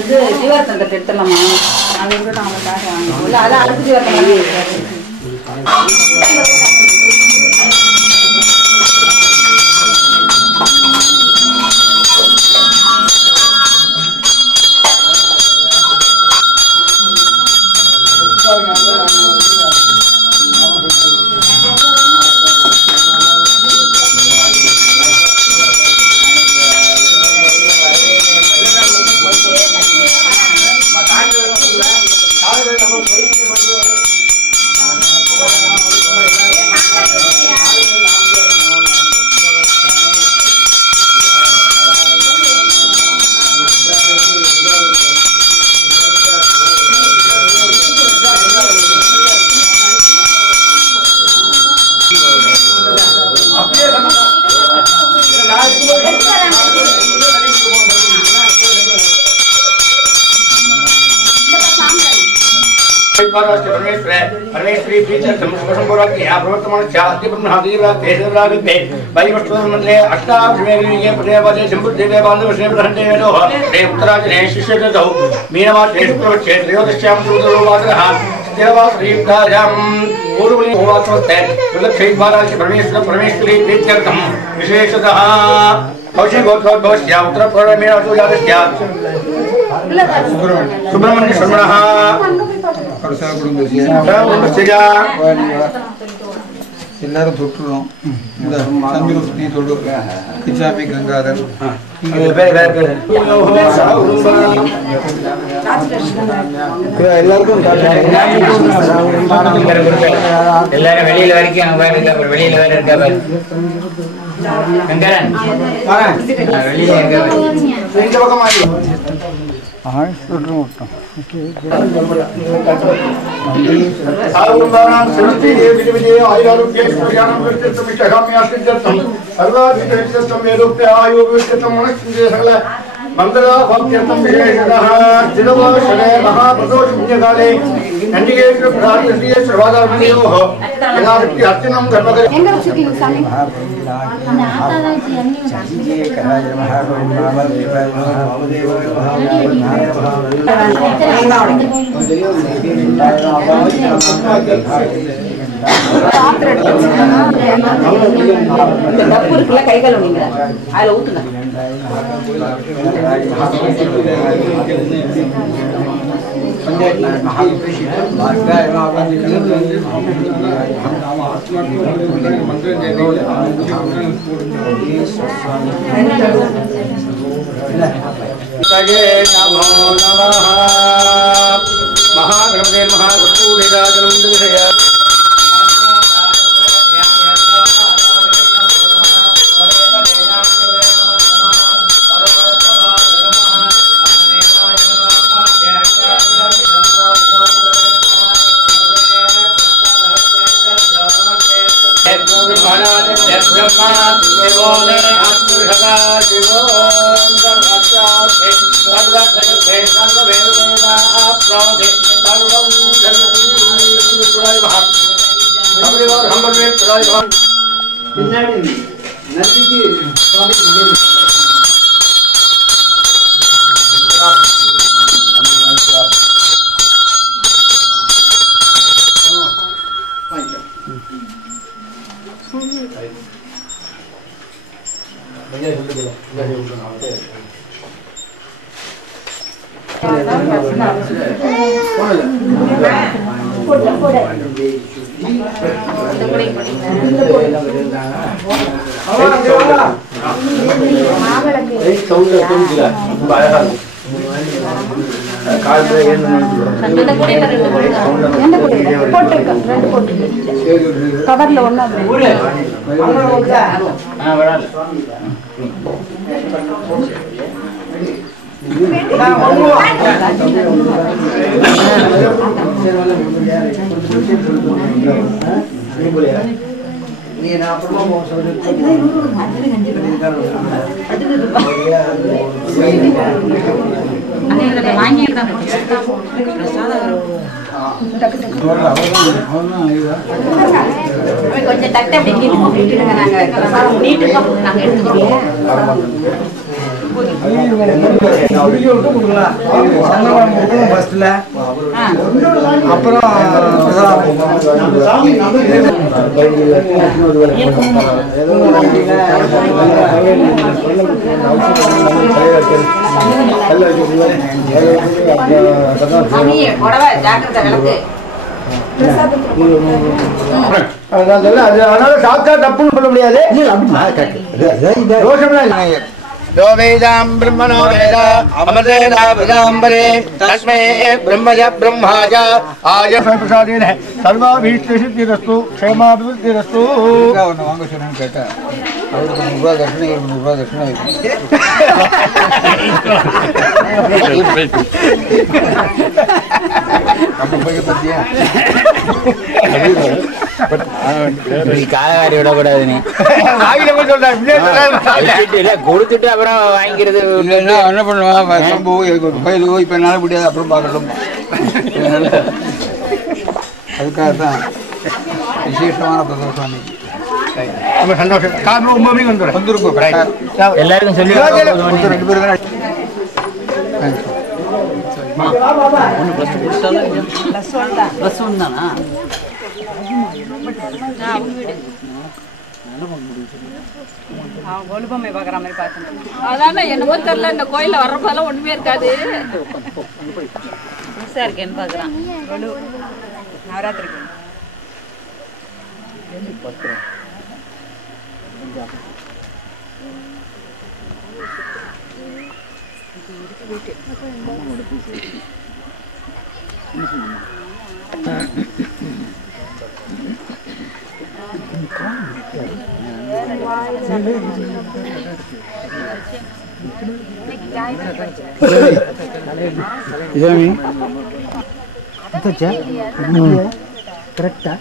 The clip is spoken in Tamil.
இது ஜீவார்த்தத்தை எடுத்துடலாமா? அதை விட்டு அவங்க காசு வாங்க இல்லை, அதை அடுத்து ஜீவார்த்தம் परमेश्वरी प्रीत्यर्थम शुभसंपूर्वक्रिया प्रवर्तमान चास्ति ब्रह्मादिदेवरा तेजरादिते वैवष्णवमन्त्रे अष्टाभिमेलिके प्रदेवते शंभुदेवे बांधवश्रे प्रहन्ते वेदोः ते उत्तराजने शिष्यदतौ मीनमासे शुक्रवक्षे त्रयोदश्यां सूदरोवादरः स्थिरवासरीप्तायां पूर्वनि होवासोस्ते सुदक्षैद्वारास्य परमेश्वरी प्रीत्यर्थम विशेषतः कौशिकोत्सवस्य उत्तरपूर्वमेणसु जातस्य सुब्रह्मण्य शर्मणः எல்லாரும் தொட்டுறோம். இந்த சந்திரசுத்தி தொடு கிச்சாமி கங்காதர் எல்லாருக்கும் எல்லாரும் வெளியில வரைக்கும் வெளியில வேற இருக்க मंगला भक्त्यर्थम विशेषतः दिनवासरे महाप्रदोषपुण्यकाले नन्दिकेश्वर प्रार्थनीय सर्वाधारणयोः यदाशक्ति अर्चनं धर्मकरे டப்புக்குள்ள கை கழுவுங்க அதுல ஊத்துங்க महागणपते महागणपति கவர்ல ஒண்ணு கொஞ்சம் தட்டை அப்படி நீட்டுங்க, நாங்க நீட்டுங்க, நாங்க எடுத்துக்கிறோம். ஃபர்ஸ்ட்ல அப்புறம் அதனால சாத்தா தப்புன்னு சொல்ல முடியாது. यो वेदां ब्रह्मणो वेद अमृतेना वदाम्बरे तस्मै ब्रह्मज ब्रह्माज आय प्रसादेन सर्वाभीष्टसिद्धिरस्तु क्षेमाभिवृद्धिरस्तु. ஒன்று வாங்க சொன்னேன்னு கேட்டேன். அவருக்கு 100 ரூபா தட்சணை, இவருக்கு 100 ரூபா தட்சணை. நம்ம போய் பத்தியா காலவாரி விடக்கூடாது நீ கொடுத்துட்டு அப்புறம் வாங்கிக்கிறது. இல்லைன்னா என்ன பண்ணுவான் கோயிலுக்கு போய் இப்போ என்னால் முடியாது அப்புறம் பார்க்கட்டும். அதுக்காக தான் விசேஷமான பிரதோஷம் அன்னைக்கு சந்தோஷம் வந்துருக்கும். எல்லாருக்கும் சொல்லி 2 பேரும் தான். கொலுபொம்மை பாக்குற மாதிரி பாத்துட்டேன். அதான் என்னமோ தெரியல, இந்த கோயில்ல வர்றப்பெல்லாம் ஒண்ணுமே இருக்காது. புதுசா இருக்கேன்னு பாக்குறான். கொலு நவராத்திரிக்கு கரெக்டா